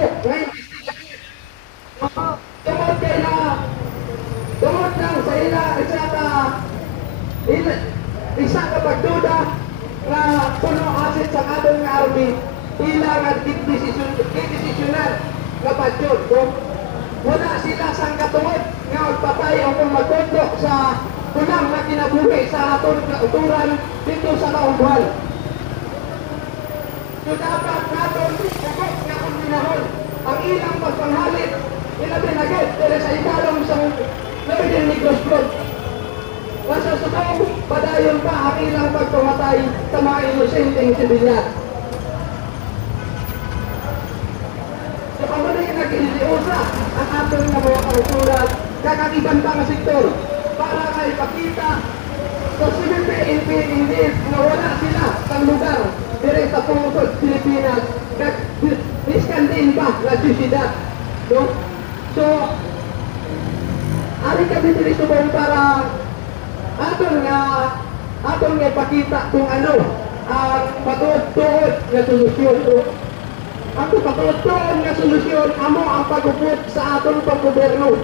pagdudok na investigasyon. Tungod kay na tungod lang sa isa ka pagduda na puno asit sa atong nga army, ilang at kidesisyonan nga padyod. Wala sila sang katungod nga magpatay o kung magtundok sa tunang na kinabuhi sa atong kauturan dito sa kaungguhan. So dapat natin sagot nga kung minahon ang ilang pagpanghalit ilabi na gid dere sa ikalong sa Northern Negros Front. Nasa subong padayon pa ang ilang pagpamatay sa mga inosenteng sibilyan. So kamunay nag-iusa ang atong mga kauturan kakagiban pa nga sektor para kay pakita sa civil indeed na wala sila sa lugar dire sa pungkod Pilipinas kag iskan din ba na syudad. No? So ari kami diri subong para aton nga pakita kung ano ang patuod-tuod nga solusyon. Ang patuod-tuod nga solusyon amo ang pag-upot sa aton paggobyerno.